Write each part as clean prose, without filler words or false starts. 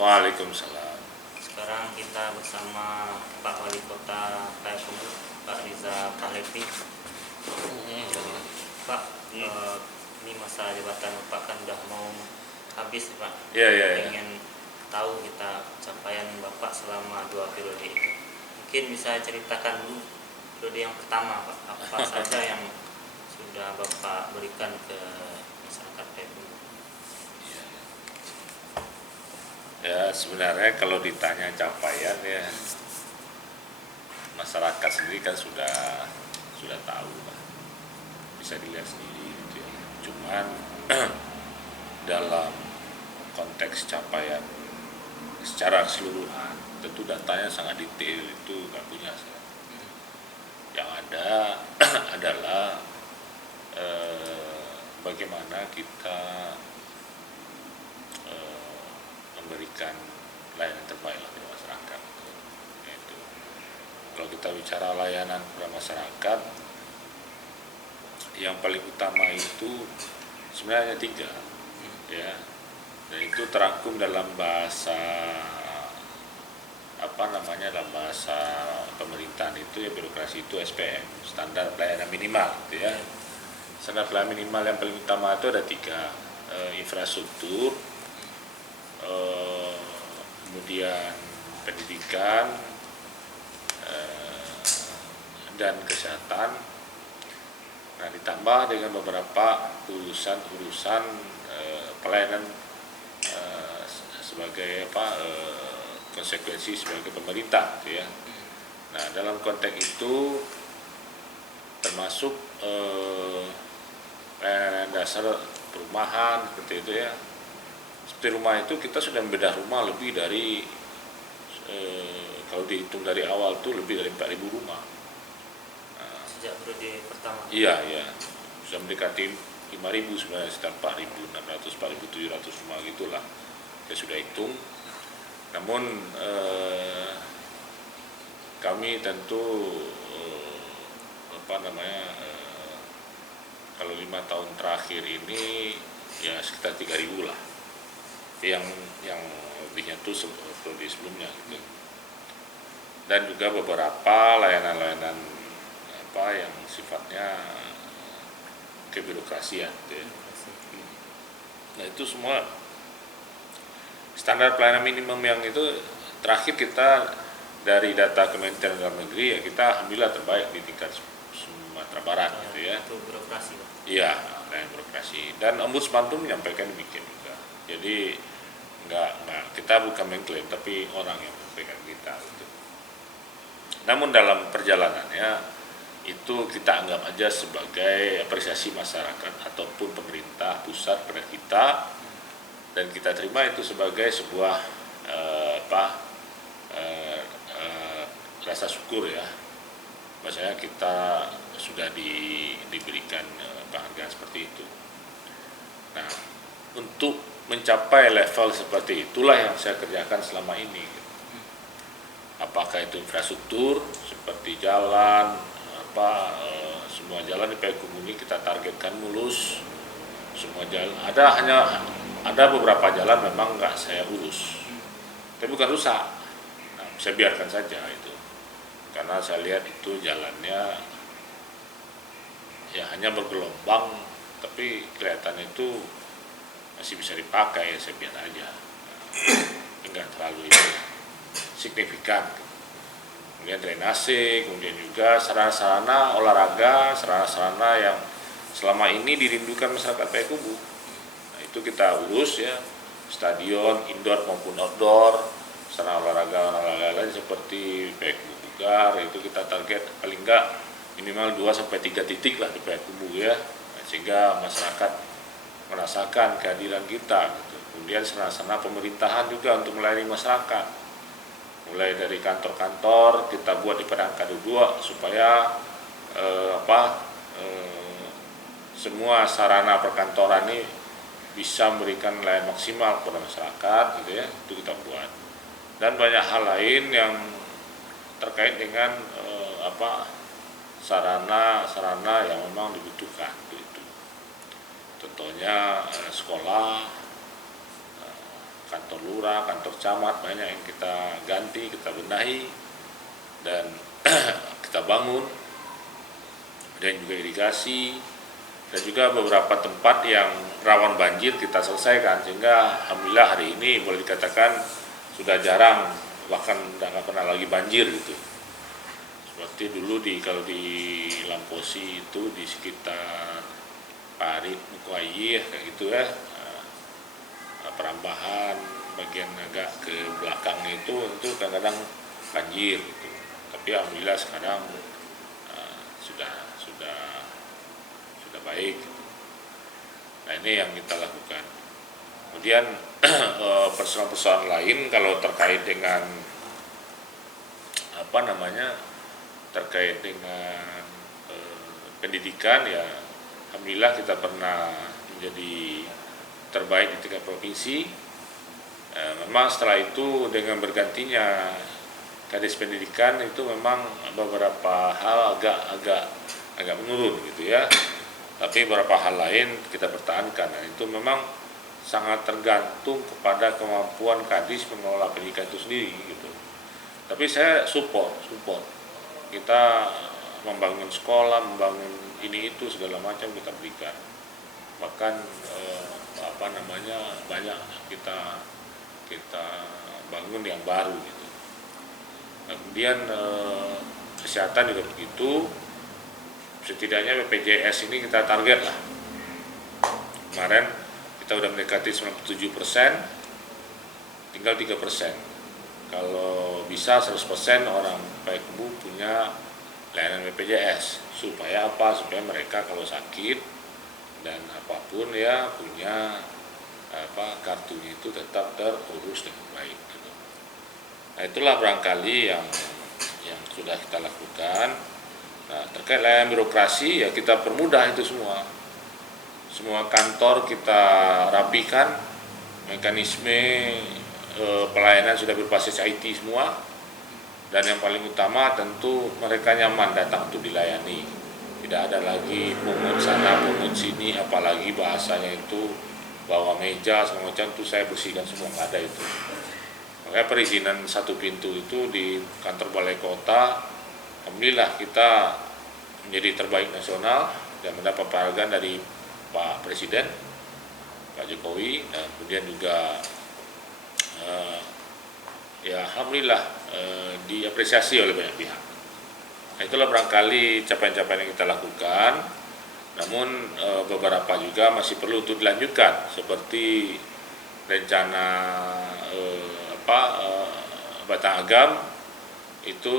Waalaikumsalam. Sekarang kita bersama Pak Wali Kota Payakumbuh, Pak Riza Palevi. Pak, ini masa jabatan Pak kan udah mau habis, Pak. Iya. Pengen tahu kita capaian Bapak selama 2 periode itu. Mungkin bisa ceritakan dulu periode yang pertama, Pak. Apa saja yang sudah Bapak berikan ke masyarakat Payakumbuh? Ya, sebenarnya kalau ditanya capaian ya, masyarakat sendiri kan sudah tahu lah, bisa dilihat sendiri gitu ya. Cuman dalam konteks capaian secara keseluruhan, tentu datanya sangat detail, itu nggak punya saya. Yang ada adalah bagaimana kita memberikan layanan terbaik kepada masyarakat. Itu. Kalau kita bicara layanan kepada masyarakat, yang paling utama itu sebenarnya 3, ya. Dan itu terangkum dalam bahasa dalam bahasa pemerintahan itu ya, birokrasi itu SPM, standar pelayanan minimal, gitu ya. Standar pelayanan minimal yang paling utama itu ada 3, infrastruktur, kemudian pendidikan dan kesehatan. Nah, ditambah dengan beberapa urusan pelayanan sebagai konsekuensi sebagai pemerintah, gitu ya. Nah, dalam konteks itu termasuk pelayanan dasar perumahan seperti itu ya. Seperti rumah itu kita sudah membedah rumah lebih dari kalau dihitung dari awal tuh lebih dari 4.000 rumah. Nah, Sejak periode pertama? Iya, sudah mendekati 5.000 sebenarnya, sekitar 4.600, 4.700 rumah gitulah. Kita sudah hitung. Namun kami tentu kalau 5 tahun terakhir ini ya sekitar 3.000 lah. Yang lebihnya itu periode sebelumnya gitu. Dan juga beberapa layanan-layanan yang sifatnya kebirokrasian gitu ya. Nah, itu semua standar pelayanan minimum yang itu terakhir kita dari data Kementerian Dalam Negeri ya, kita alhamdulillah terbaik di tingkat Sumatera Barat gitu ya. Itu birokrasi, Pak? Iya, layanan birokrasi. Dan Ombudsman pun menyampaikan demikian juga. Jadi kita bukan mengklaim, tapi orang yang menyampaikan kita gitu. Namun dalam perjalanannya itu kita anggap aja sebagai apresiasi masyarakat ataupun pemerintah pusat pada kita, dan kita terima itu sebagai sebuah rasa syukur ya. Maksudnya kita sudah diberikan penghargaan seperti itu. Nah, untuk mencapai level seperti itulah yang saya kerjakan selama ini. Apakah itu infrastruktur seperti jalan, semua jalan di Payakumbuh ini kita targetkan mulus. Semua jalan, ada beberapa jalan memang nggak saya urus, tapi bukan rusak. Nah, saya biarkan saja itu, karena saya lihat itu jalannya ya hanya bergelombang, tapi kelihatannya itu masih bisa dipakai, ya saya biar aja. Enggak terlalu itu signifikan. Kemudian drainase, kemudian juga sarana-sarana olahraga, sarana-sarana yang selama ini dirindukan masyarakat Payakumbuh. Nah, itu kita urus ya, stadion indoor maupun outdoor, sarana olahraga lain seperti Payakumbuh Bugar, itu kita target paling enggak minimal 2-3 titik lah di Payakumbuh ya, sehingga masyarakat merasakan kehadiran kita gitu. Kemudian sarana-sarana pemerintahan juga untuk melayani masyarakat, mulai dari kantor-kantor kita buat di Padang Kadu 2 supaya semua sarana perkantoran ini bisa memberikan layanan maksimal kepada masyarakat gitu ya, itu kita buat. Dan banyak hal lain yang terkait dengan sarana-sarana yang memang dibutuhkan gitu. Contohnya sekolah, kantor lurah, kantor camat banyak yang kita ganti, kita benahi dan kita bangun, dan juga irigasi, dan juga beberapa tempat yang rawan banjir kita selesaikan, sehingga alhamdulillah hari ini boleh dikatakan sudah jarang, bahkan tidak pernah lagi banjir gitu. Seperti dulu kalau di Lamposi itu di sekitar Parit, Mukoayi kayak gitu ya, Perambahan bagian agak ke belakangnya itu kadang-kadang banjir gitu. Tapi alhamdulillah sekarang sudah baik gitu. Nah ini yang kita lakukan. Kemudian persoalan-persoalan lain kalau terkait dengan terkait dengan pendidikan, ya alhamdulillah kita pernah menjadi terbaik di tingkat provinsi. Memang setelah itu dengan bergantinya Kades Pendidikan itu memang beberapa hal agak menurun gitu ya. Tapi beberapa hal lain kita pertahankan. Nah, itu memang sangat tergantung kepada kemampuan Kadis mengelola pendidikan itu sendiri gitu. Tapi saya support. Kita membangun sekolah, membangun ini itu segala macam kita berikan. Bahkan banyak kita bangun yang baru gitu. Kemudian kesehatan juga begitu. Setidaknya BPJS ini kita target lah. Kemarin kita udah mendekati 97%, tinggal 3%. Kalau bisa 100% orang Payakumbuh punya layanan BPJS. Supaya apa? Supaya mereka kalau sakit dan apapun ya punya kartunya itu tetap terurus dengan baik gitu. Nah itulah barangkali yang sudah kita lakukan. Nah, terkait layanan birokrasi ya kita permudah itu semua. Semua kantor kita rapikan, mekanisme pelayanan sudah berbasis IT semua, dan yang paling utama tentu mereka nyaman datang untuk dilayani. Tidak ada lagi pungut sana pungut sini, apalagi bahasanya itu bawa meja segala macam itu saya bersihkan semua, nggak ada itu. Makanya perizinan satu pintu itu di kantor balai kota, alhamdulillah kita menjadi terbaik nasional dan mendapat penghargaan dari Pak Presiden, Pak Jokowi, dan kemudian juga ya alhamdulillah diapresiasi oleh banyak pihak. Nah, itulah barangkali capaian-capaian yang kita lakukan. Namun beberapa juga masih perlu untuk dilanjutkan, seperti rencana Batang Agam itu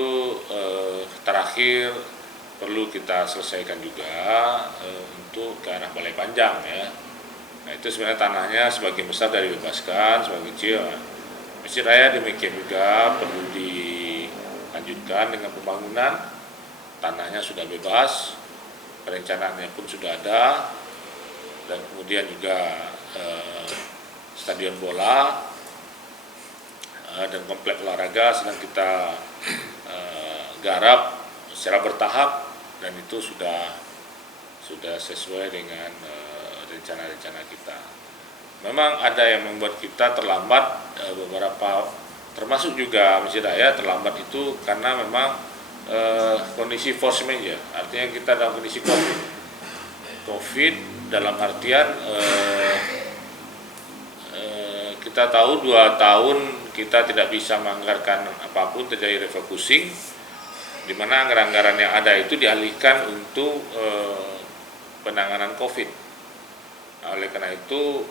terakhir perlu kita selesaikan juga untuk ke arah Balai Panjang ya. Nah itu sebenarnya tanahnya sebagian besar dari bebaskan, sebagian kecil. Masjid Raya demikian juga perlu dilanjutkan dengan pembangunan. Tanahnya sudah bebas, perencanaannya pun sudah ada, dan kemudian juga stadion bola dan komplek olahraga sedang kita garap secara bertahap, dan itu sudah sesuai dengan rencana-rencana kita. Memang ada yang membuat kita terlambat beberapa, termasuk juga Masjid Raya terlambat itu karena memang kondisi force majeure, artinya kita dalam kondisi COVID dalam artian kita tahu 2 tahun kita tidak bisa menganggarkan apapun, terjadi refocusing, di mana anggaran-anggaran yang ada itu dialihkan untuk penanganan COVID. Nah, oleh karena itu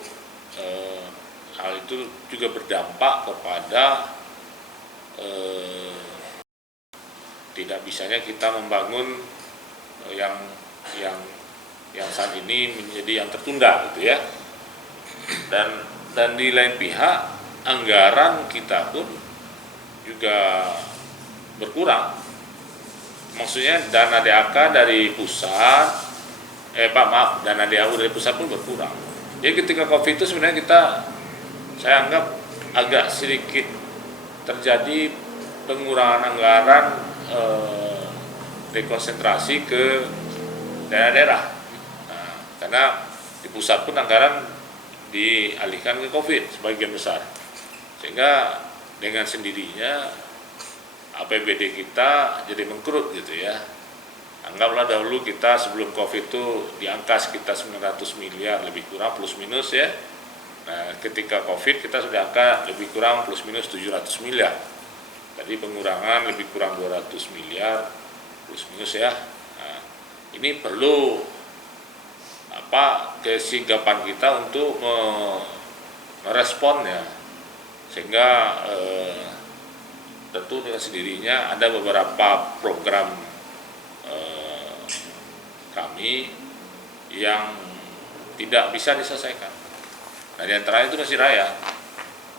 hal itu juga berdampak kepada tidak bisanya kita membangun yang saat ini menjadi yang tertunda gitu ya. Dan di lain pihak anggaran kita pun juga berkurang. Maksudnya dana DAK dari pusat dana DAU dari pusat pun berkurang. Jadi ketika COVID itu sebenarnya saya anggap agak sedikit terjadi pengurangan anggaran dekonsentrasi ke daerah-daerah. Nah, karena di pusat pun anggaran dialihkan ke COVID sebagian besar. sehingga dengan sendirinya APBD kita jadi mengkerut gitu ya. Anggaplah dahulu kita sebelum COVID itu di angka sekitar 900 miliar lebih kurang plus minus ya. Nah, ketika COVID kita sudah angka lebih kurang plus minus 700 miliar. Tadi pengurangan lebih kurang 200 miliar plus minus ya. Nah, ini perlu kesigapan kita untuk meresponnya, sehingga tentu dengan sendirinya ada beberapa program kami yang tidak bisa diselesaikan. Nah, di antaranya itu Masjid Raya.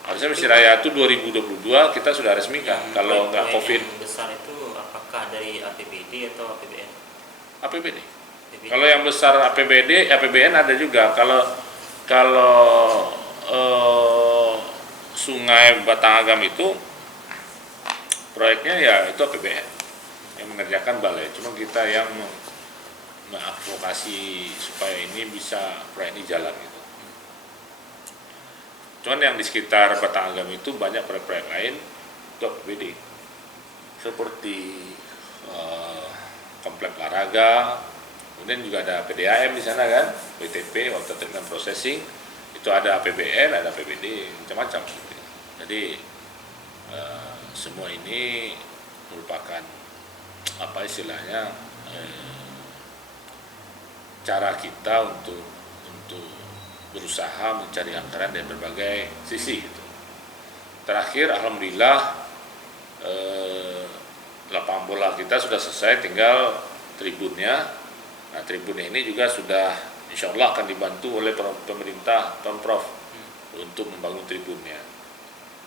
Harusnya Masjid Raya itu 2022 kita sudah resmikan. Kalau nggak COVID. Yang besar itu apakah dari APBD atau APBN? APBD. Kalau yang besar APBN ada juga. Kalau Sungai Batanghagam itu proyeknya ya itu APBN yang mengerjakan balai. Cuma kita yang mengadvokasi supaya ini bisa proyek ini jalan gitu. Cuman yang di sekitar Batanghagam itu banyak proyek-proyek lain itu APBD, seperti komplek olahraga, kemudian juga ada PDAM di sana kan, WTP Water Treatment Processing, itu ada APBN, ada APBD, macam-macam. Jadi semua ini merupakan cara kita untuk berusaha mencari anggaran dari berbagai sisi gitu. Terakhir alhamdulillah lapangan bola kita sudah selesai, tinggal tribunnya. Nah, tribunnya ini juga sudah insya Allah akan dibantu oleh pemerintah Pemprov untuk membangun tribunnya.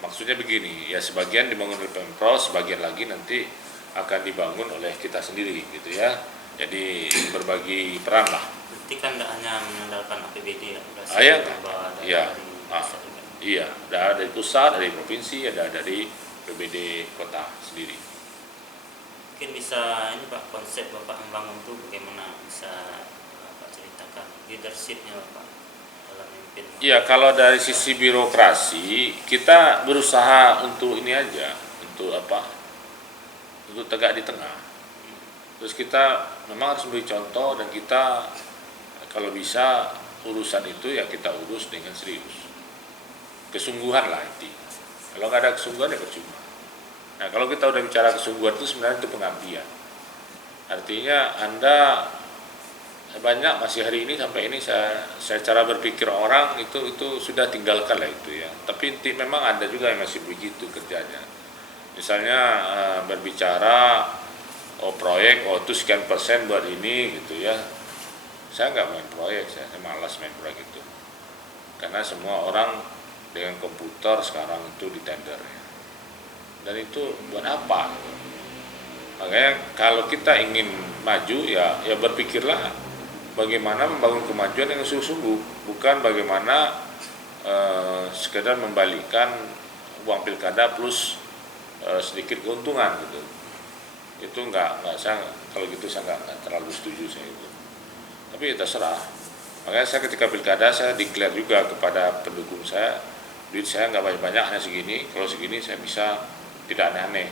Maksudnya begini, ya sebagian dibangun oleh Pemprov, sebagian lagi nanti akan dibangun oleh kita sendiri gitu ya. Jadi berbagi peran lah. Berarti kan tidak hanya mengandalkan APBD ya? Iya, ada dari pusat, dari provinsi, ada dari PBD kota sendiri. Mungkin bisa ini Pak, konsep Bapak membangun itu bagaimana, bisa Bapak ceritakan leadership-nya Bapak dalam memimpin? Iya, kalau dari sisi birokrasi kita berusaha untuk ini aja, untuk tegak di tengah. Terus kita memang harus beri contoh, dan kita kalau bisa urusan itu ya kita urus dengan serius, kesungguhan lah inti. Kalau nggak ada kesungguhan ya percuma. Nah, kalau kita udah bicara kesungguhan itu sebenarnya itu pengabdian. Artinya Anda banyak masih hari ini sampai ini saya cara berpikir orang itu sudah tinggalkan lah itu ya. Tapi memang ada juga yang masih begitu kerjanya. Misalnya berbicara proyek, itu sekian persen buat ini gitu ya. Saya nggak main proyek, saya malas main proyek itu. Karena semua orang dengan komputer sekarang itu di tender ya. Dan itu buat apa? Makanya kalau kita ingin maju ya berpikirlah bagaimana membangun kemajuan yang sungguh-sungguh, bukan bagaimana sekedar membalikkan uang pilkada plus sedikit keuntungan gitu. Itu kalau gitu saya nggak terlalu setuju saya itu. Tapi ya terserah. Makanya saya ketika pilkada saya declare juga kepada pendukung saya, duit saya nggak banyak-banyak, hanya segini. Kalau segini saya bisa tidak aneh-aneh.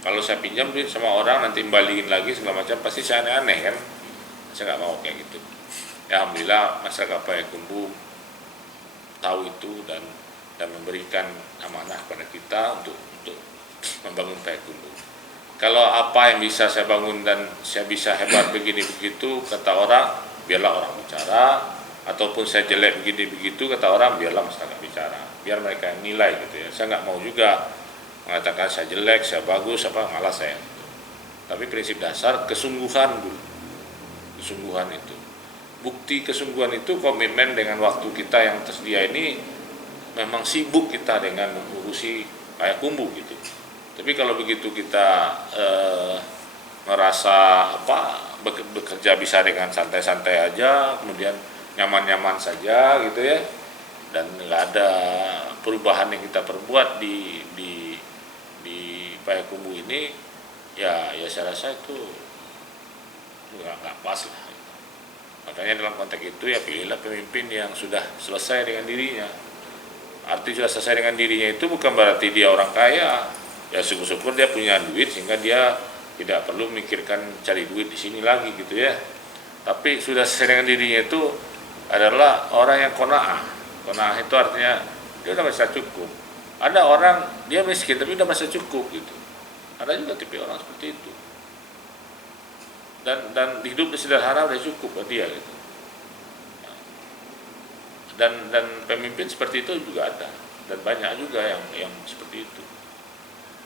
Kalau saya pinjam duit sama orang nanti kembaliin lagi segala macam, pasti saya aneh-aneh kan. Saya nggak mau kayak gitu. Ya alhamdulillah masyarakat Payakumbuh tahu itu dan memberikan amanah pada kita untuk membangun Payakumbuh. Kalau apa yang bisa saya bangun dan saya bisa hebat begini begitu kata orang, biarlah orang bicara. Ataupun saya jelek begini begitu kata orang, biarlah masyarakat bicara. Biar mereka nilai gitu ya. Saya nggak mau juga mengatakan saya jelek, saya bagus, malah saya. Tapi prinsip dasar kesungguhan dulu. Kesungguhan itu. Bukti kesungguhan itu komitmen dengan waktu kita yang tersedia ini, memang sibuk kita dengan mengurusi Payakumbuh gitu. Tapi kalau begitu kita merasa bekerja bisa dengan santai-santai aja, kemudian nyaman-nyaman saja gitu ya, dan nggak ada perubahan yang kita perbuat di Payakumbuh ini, ya saya rasa itu nggak pas lah. Makanya dalam konteks itu ya pilihlah pemimpin yang sudah selesai dengan dirinya. Arti sudah selesai dengan dirinya itu bukan berarti dia orang kaya. Ya syukur-syukur dia punya duit sehingga dia tidak perlu memikirkan cari duit di sini lagi gitu ya. Tapi sudah selesai dengan dirinya itu adalah orang yang qanaah. Qanaah itu artinya dia udah merasa cukup. Ada orang dia miskin tapi udah merasa cukup gitu. Ada juga tipe orang seperti itu. Dan hidup sederhana udah cukup buat dia gitu. Dan pemimpin seperti itu juga ada, dan banyak juga yang seperti itu.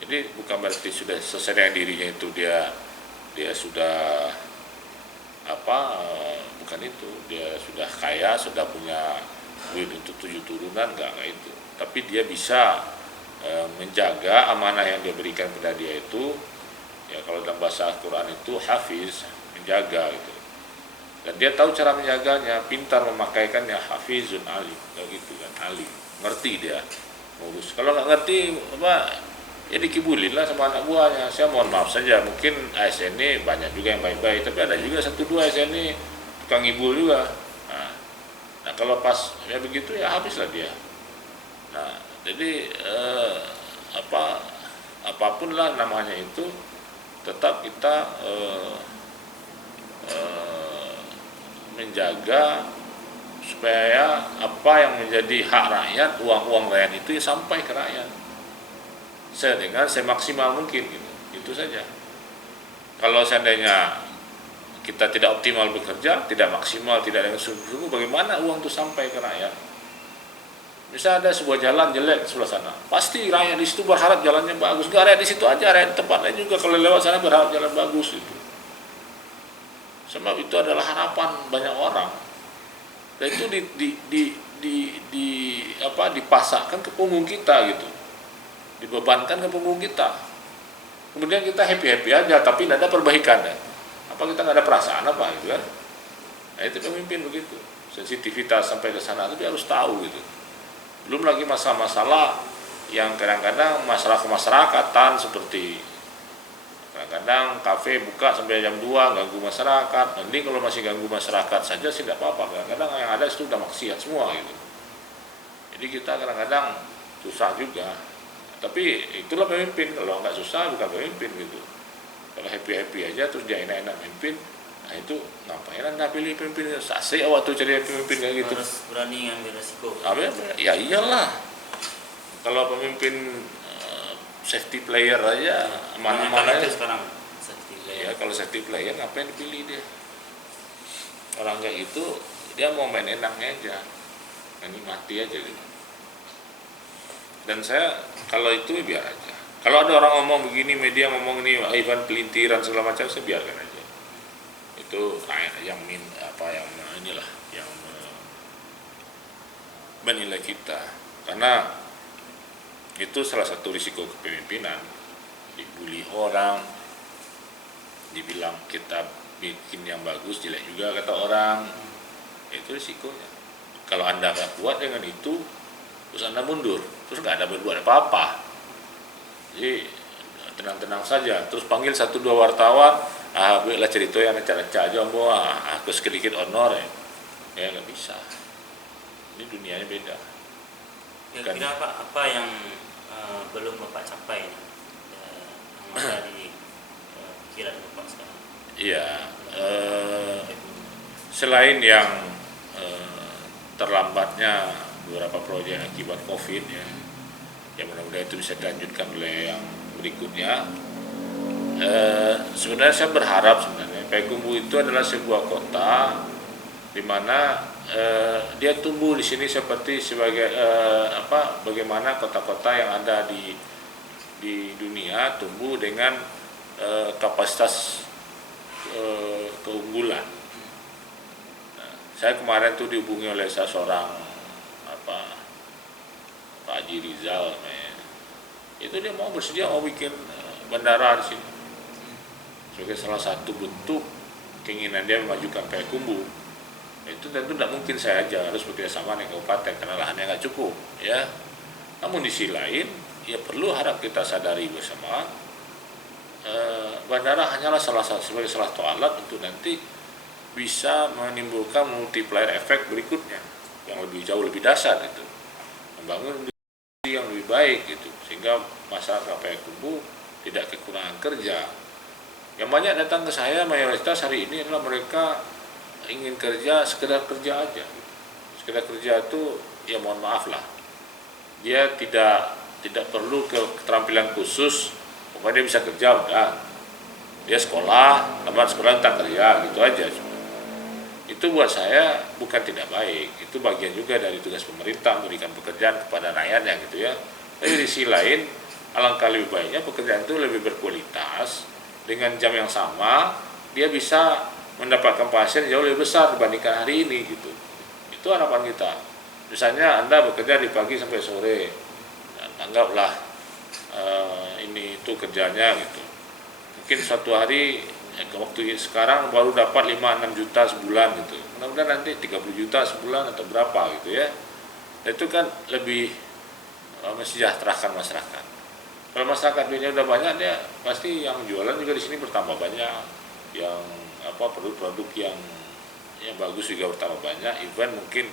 Jadi bukan berarti sudah selesai dengan dirinya itu dia sudah bukan itu, dia sudah kaya, sudah punya duit untuk 7 turunan, enggak itu. Tapi dia bisa menjaga amanah yang dia berikan kepada dia itu, ya kalau dalam bahasa Al-Quran itu hafiz, menjaga gitu. Dan dia tahu cara menjaganya, pintar memakaikannya, hafizun alim, kayak gitu kan, alim, ngerti dia ngurus. Kalau nggak ngerti ya dikibulin lah sama anak buahnya. Saya mohon maaf saja, mungkin ASN ini banyak juga yang baik-baik, tapi ada juga 1-2 ASN ini tukang ngibul juga. Nah kalau pas ya begitu ya habislah dia. Nah jadi apapun lah namanya itu, tetap kita menjaga supaya apa yang menjadi hak rakyat, uang rakyat itu ya sampai ke rakyat semaksimal mungkin gitu. Itu saja. Kalau seandainya kita tidak optimal bekerja, tidak maksimal, tidak dengan sungguh-sungguh, bagaimana uang itu sampai ke rakyat? Misal ada sebuah jalan jelek di sebelah sana, pasti rakyat di situ berharap jalannya bagus. Nggak rakyat di situ aja, rakyat tempat lain juga kalau lewat sana berharap jalan bagus itu. Sebab itu adalah harapan banyak orang. Dan itu dipasakkan ke punggung kita gitu. Dibebankan ke punggung kita. Kemudian kita happy aja tapi tidak ada perbaikan ya. Apa kita nggak ada perasaan apa gitu kan? Nah itu pemimpin begitu. Sensitivitas sampai ke sana itu dia harus tahu gitu. Belum lagi masalah-masalah yang kadang-kadang masalah kemasyarakatan, seperti kadang-kadang kafe buka sampai jam 2 ganggu masyarakat. Nanti kalau masih ganggu masyarakat saja sih tidak apa-apa. Kadang-kadang yang ada itu udah maksiat semua gitu. Jadi kita kadang-kadang susah juga. Tapi itulah pemimpin. Kalau nggak susah bukan pemimpin gitu. Kalau happy aja terus dia enak-enak memimpin, nah itu ngapain Anda pilih pemimpin? Sasih awak tuh cari pemimpin kayak gitu. Harus berani ngambil resiko. Ya iyalah. Kalau pemimpin safety player aja mana-mana itu sekarang safety player. Ya kalau safety player ngapain dipilih dia? Orang kayak itu dia mau main enaknya aja, mati aja gitu. Dan saya kalau itu biar aja. Kalau ada orang ngomong begini, media ngomong ini Ivan pelintiran segala macam, saya biarkan aja. Itu yang menilai kita. Karena itu salah satu risiko kepemimpinan. Dibully orang, dibilang kita bikin yang bagus jelek juga kata orang, itu risikonya. Kalau Anda nggak kuat dengan itu, terus Anda mundur, terus nggak ada berbuat apa-apa. Jadi tenang-tenang saja, terus panggil 1-2 wartawan, baiklah cerita yang cara-cara aja, aku sedikit honor ya nggak bisa. Ini dunianya beda. Kira-kira apa yang belum Bapak capai yang ada di pikiran Bapak sekarang? Iya, selain yang terlambatnya beberapa proyek akibat COVID ya mudah-mudahan itu bisa dilanjutkan oleh yang berikutnya. Sebenarnya saya berharap Payakumbuh itu adalah sebuah kota di mana dia tumbuh di sini seperti sebagai bagaimana kota-kota yang ada di dunia tumbuh dengan kapasitas keunggulan. Nah, saya kemarin tuh dihubungi oleh seorang Pak Haji Rizal, itu dia bersedia mau bikin bandara di sini sebagai salah satu bentuk keinginan dia memajukan Payakumbuh. Itu tentu tidak mungkin saya aja, harus bekerjasama dengan kabupaten karena lahannya nggak cukup ya. Namun di sisi lain ya perlu harap kita sadari bersama, bandara hanyalah sebagai salah satu alat untuk nanti bisa menimbulkan multiplier efek berikutnya yang jauh lebih dahsyat itu, membangun yang lebih baik gitu, sehingga masyarakat Payakumbuh tidak kekurangan kerja. Yang banyak datang ke saya mayoritas hari ini adalah mereka ingin kerja, sekedar kerja aja gitu. Sekedar kerja itu ya mohon maaf lah, dia tidak perlu keterampilan khusus, pokoknya dia bisa kerja udah, dia sekolah, tamat sekolah tak kerja gitu aja. Itu buat saya bukan tidak baik, itu bagian juga dari tugas pemerintah memberikan pekerjaan kepada rakyatnya gitu ya. Tapi di sisi lain alangkah lebih baiknya pekerjaan itu lebih berkualitas, dengan jam yang sama dia bisa mendapatkan pasien jauh lebih besar dibandingkan hari ini gitu. Itu harapan kita. Misalnya Anda bekerja di pagi sampai sore, anggaplah ini itu kerjanya gitu. Mungkin suatu hari waktu sekarang baru dapat 5-6 juta sebulan gitu. Mudah-mudahan nanti 30 juta sebulan atau berapa gitu ya. Dan itu kan lebih mensejahterakan masyarakat. Kalau masyarakat duitnya udah banyak, dia pasti yang jualan juga di sini bertambah banyak. Yang produk-produk yang bagus juga bertambah banyak. Even mungkin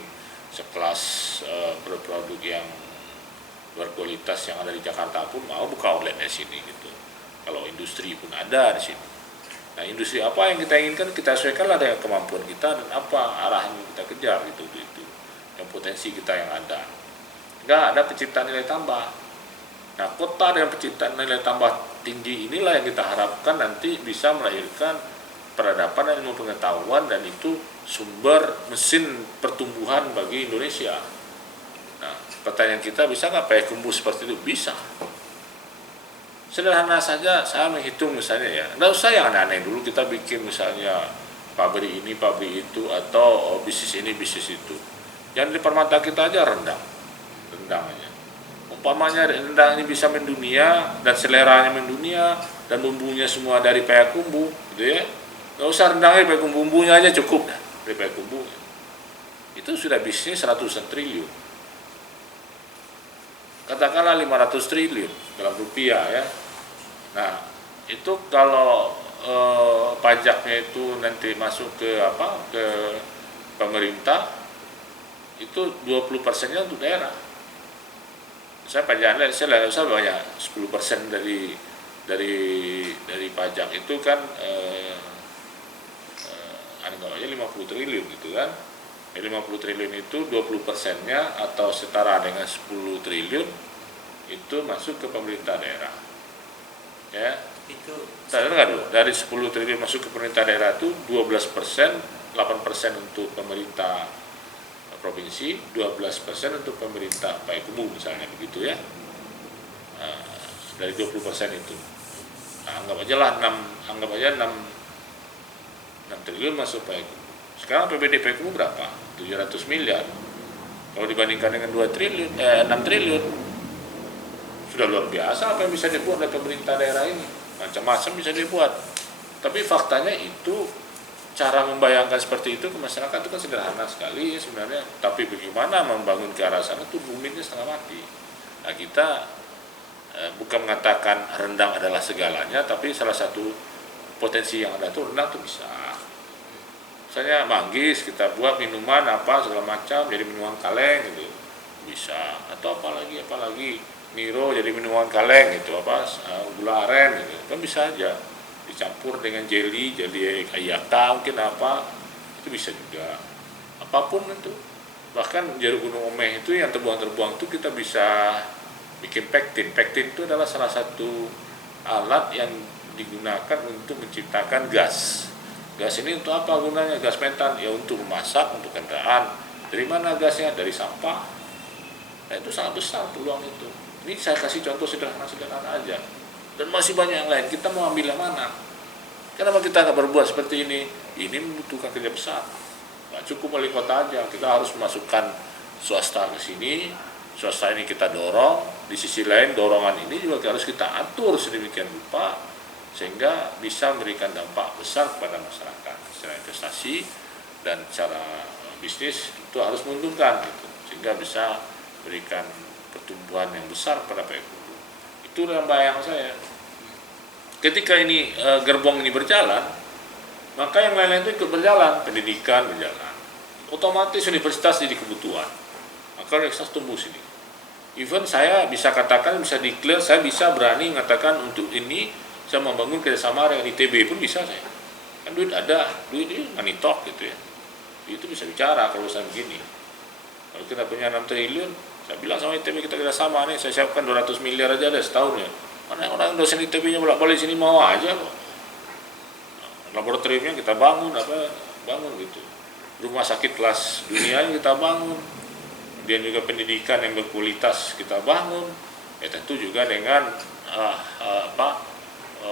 sekelas produk-produk yang berkualitas yang ada di Jakarta pun mau buka outlet di sini gitu. Kalau industri pun ada di sini. Nah, industri apa yang kita inginkan kita sesuaikanlah dengan kemampuan kita dan apa arahan yang kita kejar gitu. Yang potensi kita yang ada. Enggak ada penciptaan nilai tambah. Nah, kota dengan penciptaan nilai tambah tinggi inilah yang kita harapkan nanti bisa melahirkan peradaban dan ilmu pengetahuan, dan itu sumber mesin pertumbuhan bagi Indonesia. Nah, pertanyaan kita, bisa nggak Payakumbuh seperti itu? Bisa. Sederhana saja, saya menghitung misalnya ya, nggak usah yang aneh-aneh dulu kita bikin misalnya pabrik ini, pabrik itu, atau bisnis ini, bisnis itu. Yang di depan mata kita aja rendang aja. Umpamanya rendang ini bisa mendunia dan seleranya mendunia dan bumbunya semua dari Payakumbuh, gitu ya. Nggak usah rendangnya Payakumbuh, bumbunya aja cukup dah dari Payakumbuh. Itu sudah bisnis ratusan triliun. Katakanlah 500 triliun dalam rupiah ya. Nah, itu kalau pajaknya itu nanti masuk ke pemerintah, itu 20%-nya untuk daerah. Saya pajaknya saya banyak 10% dari pajak itu kan anggapnya 50 triliun gitu kan. 50 triliun itu 20%-nya atau setara dengan 10 triliun itu masuk ke pemerintah daerah. Ya. Itu Sadar dulu, dari 10 triliun masuk ke pemerintah daerah itu 12%, 8% untuk pemerintah provinsi, 12% untuk pemerintah Payakumbuh misalnya begitu ya. Nah, dari 20% itu. Nah, anggap aja 6 triliun masuk Payakumbuh. Sekarang APBD Payakumbuh berapa? 700 miliar. Kalau dibandingkan dengan 6 triliun, sudah luar biasa apa yang bisa dibuat oleh pemerintah daerah ini. Macam-macam bisa dibuat. Tapi faktanya itu, cara membayangkan seperti itu ke masyarakat itu kan sederhana sekali sebenarnya. Tapi bagaimana membangun ke arah sana itu buminya setengah mati. Nah, kita bukan mengatakan rendang adalah segalanya, tapi salah satu potensi yang ada itu rendang itu bisa. Misalnya manggis kita buat minuman segala macam jadi minuman kaleng gitu bisa, atau apalagi Niro jadi minuman kaleng gitu gula aren gitu kan bisa aja dicampur dengan jelly ayaka mungkin itu bisa juga, apapun itu. Bahkan jeruk gunung omeh itu yang terbuang itu kita bisa bikin pektin itu adalah salah satu alat yang digunakan untuk menciptakan gas ini untuk apa gunanya? Gas metan ya untuk memasak, untuk kendaraan. Dari mana gasnya? Dari sampah. Nah, itu sangat besar peluang itu. Ini saya kasih contoh sederhana aja. Dan masih banyak yang lain. Kita mau ambil yang mana? Kenapa kita nggak berbuat seperti ini? Ini membutuhkan kerja besar. Nggak cukup wali kota aja. Kita harus memasukkan swasta ke sini. Swasta ini kita dorong. Di sisi lain dorongan ini juga harus kita atur sedemikian rupa sehingga bisa memberikan dampak besar kepada masyarakat secara investasi dan secara bisnis itu harus menguntungkan gitu, sehingga bisa memberikan pertumbuhan yang besar pada Payakumbuh. Itu dalam bayang saya. Ketika ini gerbong ini berjalan, maka yang lain-lain itu ikut berjalan, pendidikan berjalan, otomatis universitas jadi kebutuhan, maka universitas tumbuh sini. Even saya bisa katakan, bisa declare, saya bisa berani mengatakan untuk ini saya membangun kerjasama dengan ITB pun bisa saya. Kan duit ada, duit ini money talk gitu ya. Itu bisa bicara kalau saya begini. Kalau kita punya 6 triliun, saya bilang sama ITB kita kerjasama nih, saya siapkan 200 miliar aja deh setahun ya. Mana orang dosen ITB-nya bolak-balik sini mau aja kok. Laboratoriumnya kita bangun bangun gitu. Rumah sakit kelas dunia kita bangun. Kemudian juga pendidikan yang berkualitas kita bangun. Ya tentu juga dengan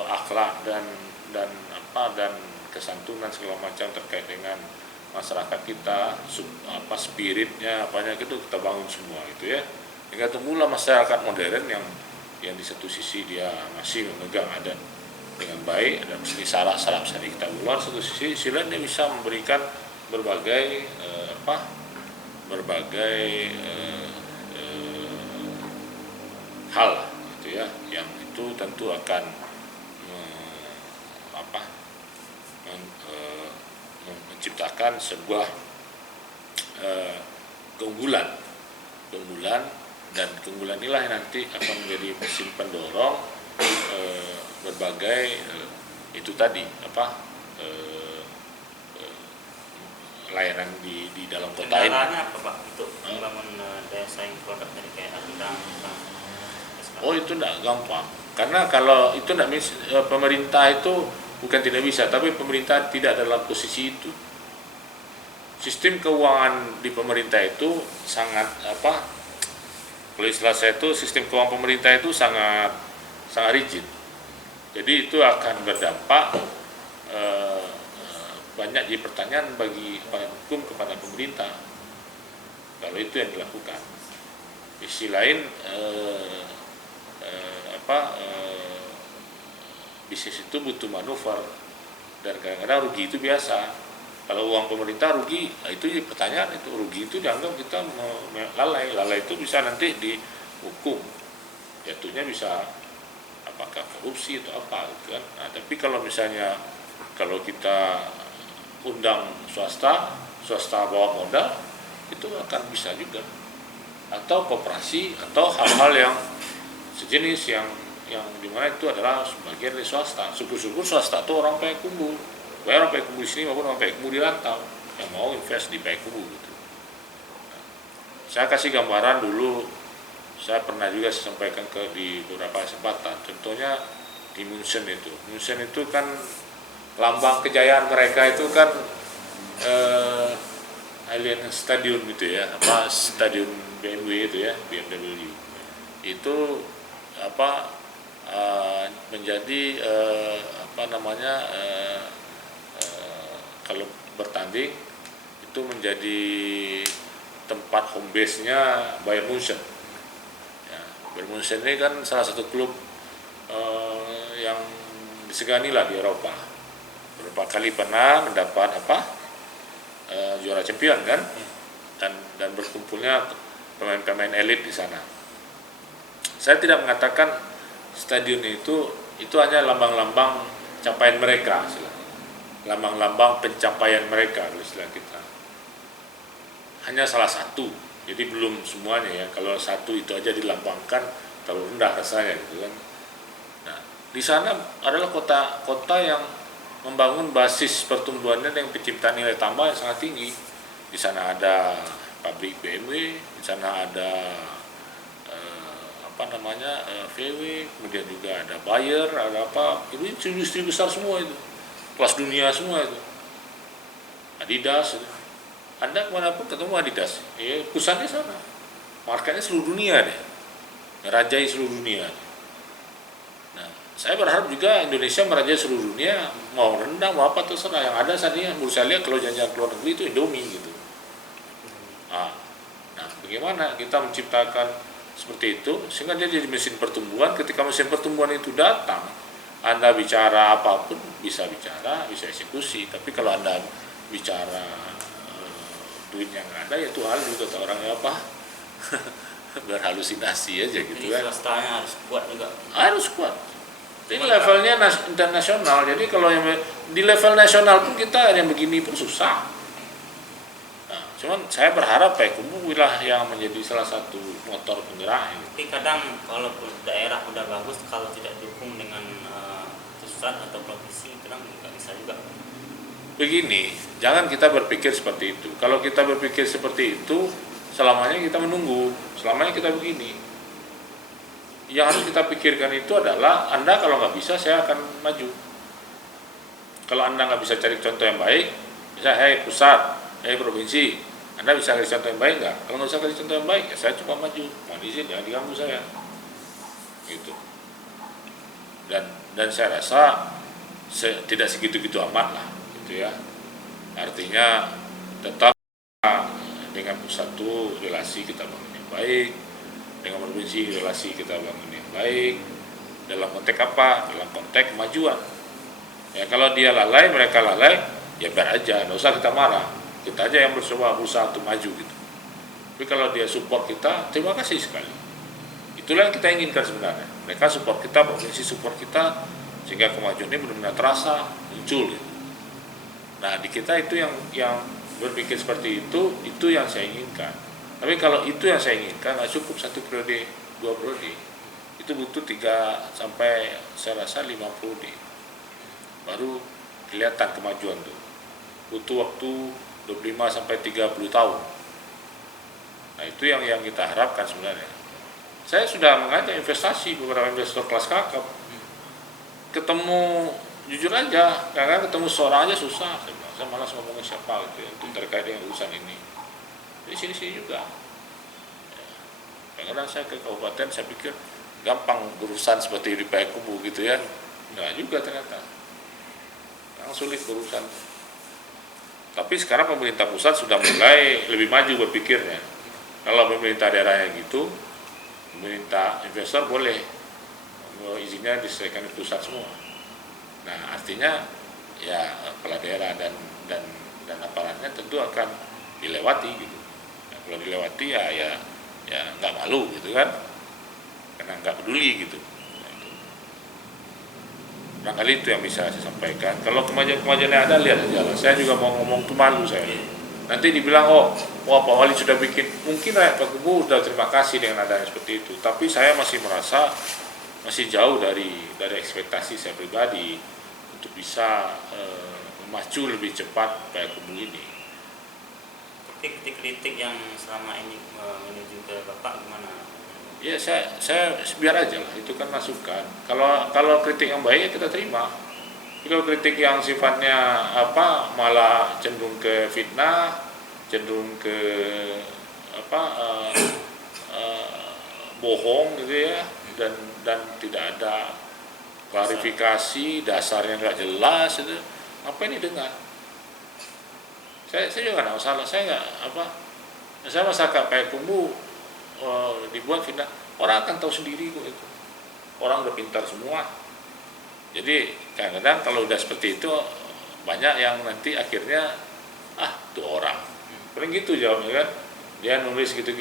akhlak dan kesantunan segala macam terkait dengan masyarakat kita, spiritnya apanya itu kita bangun semua gitu ya. Hingga tumbuhlah masyarakat modern yang di satu sisi dia masih memegang adat dengan baik, ada sini syarat-syarat bisa kita keluar, satu sisi lain dia bisa memberikan berbagai hal gitu ya, yang itu tentu akan menciptakan sebuah keunggulan, dan keunggulan inilah yang nanti akan menjadi mesin pendorong berbagai itu tadi layanan di dalam kota ini. Kendalanya apa Pak untuk membangun daya saing produk dari kayak rendang? Oh itu tidak gampang, karena kalau itu tidak pemerintah itu bukan tidak bisa, tapi pemerintah tidak dalam posisi itu. Sistem keuangan di pemerintah itu sangat kalau istilah saya itu sistem keuangan pemerintah itu sangat rigid. Jadi itu akan berdampak banyak jadi pertanyaan bagi hukum kepada pemerintah kalau itu yang dilakukan. Di sisi lain bisnis itu butuh manuver, dan kadang-kadang rugi itu biasa. Kalau uang pemerintah rugi, itu jadi pertanyaan, itu rugi itu dianggap kita lalai itu bisa nanti dihukum, jatuhnya bisa apakah korupsi atau apa gitu kan. Nah, tapi kalau misalnya kalau kita undang swasta bawa modal, itu akan bisa juga, atau koperasi atau hal-hal yang sejenis yang dimana itu adalah sebagian dari swasta. Syukur-syukur swasta itu orang Payakumbuh, baik orang Payakumbuh di sini maupun orang Payakumbuh di Rantau yang mau invest di Payakumbuh gitu. Nah, saya kasih gambaran dulu, saya pernah juga sampaikan di beberapa kesempatan. Contohnya di Munchen itu kan lambang kejayaan mereka itu kan Allianz Stadion gitu ya, stadion BMW itu ya, BMW itu menjadi kalau bertanding itu menjadi tempat home base-nya Bayern Munchen. Ya, Bayern Munchen ini kan salah satu klub yang disegani lah di Eropa. Beberapa kali pernah mendapat juara champion kan, dan berkumpulnya pemain-pemain elit di sana. Saya tidak mengatakan stadion itu hanya lambang-lambang capaian mereka, lambang-lambang pencapaian mereka kalau istilah kita. Hanya salah satu, jadi belum semuanya ya. Kalau satu itu aja dilambangkan terlalu rendah rasanya gitu kan. Nah, di sana adalah kota yang membangun basis pertumbuhannya dengan penciptaan nilai tambah yang sangat tinggi. Di sana ada pabrik BMW, di sana ada VW, kemudian juga ada Bayer, ada itu industri besar semua itu, kelas dunia semua itu. Adidas itu. Anda kemanapun ketemu Adidas, pusatnya sana, marketnya seluruh dunia deh, merajai seluruh dunia. Nah, saya berharap juga Indonesia merajai seluruh dunia, mau rendang mau apa terserah, yang ada saat ini menurut saya lihat kalau jalan-jalan ke luar negeri itu Indomie gitu. Nah, bagaimana kita menciptakan seperti itu sehingga dia jadi mesin pertumbuhan. Ketika mesin pertumbuhan itu datang, Anda bicara apapun bisa bicara, bisa eksekusi. Tapi kalau Anda bicara duit yang ada, ya itu halu kata orangnya berhalusinasi aja gitu kan. Swastanya harus kuat juga. Harus kuat. Ini levelnya internasional. Jadi kalau yang di level nasional pun kita yang begini pun susah. Nah, Cuman saya berharap Payakumbuh lah yang menjadi salah satu motor penggerak. Tapi kadang kalau daerah udah bagus, kalau tidak dukung dengan pusat atau provinsi, kadang nggak bisa juga. Begini, jangan kita berpikir seperti itu. Kalau kita berpikir seperti itu, selamanya kita menunggu, selamanya kita begini. Yang harus kita pikirkan itu adalah, Anda kalau nggak bisa, saya akan maju. Kalau Anda nggak bisa cari contoh yang baik, misalnya, pusat, provinsi, Anda bisa kasih contoh yang baik nggak? Kalau nggak bisa kasih contoh yang baik, ya saya cuma maju. Mohon izin, jangan diganggu saya. Gitu. Dan saya rasa tidak segitu-gitu amat lah, gitu ya. Artinya tetap dengan pusat itu relasi kita bangun yang baik, dengan provinsi relasi kita bangun yang baik. Dalam konteks apa? Dalam konteks kemajuan. Ya kalau dia lalai, mereka lalai, ya biar aja, nggak usah kita marah. Kita aja yang berusaha untuk maju gitu. Tapi kalau dia support kita, terima kasih sekali. Itulah yang kita inginkan sebenarnya. Mereka support kita, provinsi support kita, sehingga kemajuan ini benar-benar terasa, muncul gitu. Nah di kita itu yang berpikir seperti itu yang saya inginkan. Tapi kalau itu yang saya inginkan, nggak cukup 1 periode, 2 periode. Itu butuh 3 sampai saya rasa 5 periode. Baru kelihatan kemajuan tuh. Butuh waktu 25 sampai 30 tahun. Nah itu yang kita harapkan sebenarnya. Saya sudah mengajak investasi, beberapa investor kelas kakap. Ketemu, jujur aja, karena ketemu seorang aja susah. Saya malas ngomongin siapa gitu ya, untuk terkait dengan urusan ini. Di sini-sini juga. Kadang-kadang saya ke kabupaten, saya pikir gampang urusan seperti di Payakumbuh gitu ya. Nggak juga ternyata. Yang sulit urusan. Tapi sekarang pemerintah pusat sudah mulai lebih maju berpikirnya. Kalau pemerintah daerahnya gitu, pemerintah investor boleh izinnya diselesaikan di pusat semua. Nah artinya ya kepala daerah dan aparatnya tentu akan dilewati gitu. Nah, kalau dilewati ya nggak malu gitu kan, karena nggak peduli gitu. Barangkali itu yang bisa saya sampaikan. Kalau kemajuan yang ada, lihat aja lah. Saya juga mau ngomong tuh malu saya. Nanti dibilang, Pak Wali sudah bikin. Mungkin rakyat Payakumbuh udah terima kasih dengan adanya seperti itu. Tapi saya masih merasa masih jauh dari ekspektasi saya pribadi untuk bisa memacu lebih cepat Payakumbuh ini. Tapi kritik yang selama ini menuju ke Bapak gimana? Ya saya biar aja lah, itu kan masukan. Kalau kritik yang baik ya kita terima. Tapi kalau kritik yang sifatnya malah cenderung ke fitnah, cenderung ke bohong gitu ya, dan tidak ada klarifikasi, dasarnya nggak jelas itu, apa ini dengar? Saya juga nggak masalah, saya masyarakat Payakumbuh dibuat fitnah, orang akan tahu sendiri kok itu. Orang udah pintar semua. Jadi kadang-kadang kalau udah seperti itu banyak yang nanti akhirnya tuh orang. Paling gitu jawabnya kan. Dia nulis gitu.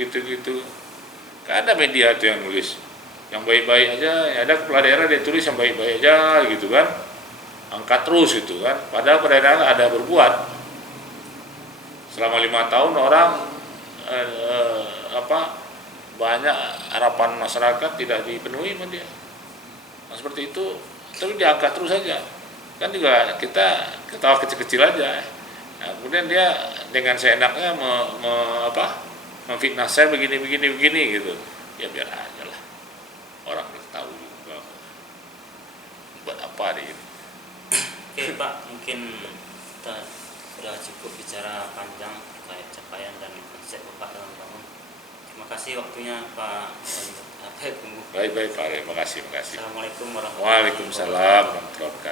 Kan ada media tuh yang nulis. Yang baik-baik aja, ya ada kepala daerah dia tulis yang baik-baik aja gitu kan. Angkat terus gitu kan. Padahal kepala daerah ada berbuat. Selama 5 tahun orang banyak harapan masyarakat tidak dipenuhi sama dia. Nah, seperti itu, tapi diangkat terus saja. Kan juga kita ketawa kecil-kecil aja. Nah, kemudian dia dengan seenaknya memfitnah saya begini gitu. Ya biar aja lah. Orang udah tahu juga buat apa dia. Oke Pak, mungkin kita sudah cukup bicara panjang terkait capaian dan konsep Bapak dalam bangun. Terima kasih waktunya Pak. Baik Pak, terima kasih. Assalamualaikum warahmatullahi wabarakatuh. Waalaikumsalam warahmatullahi wabarakatuh.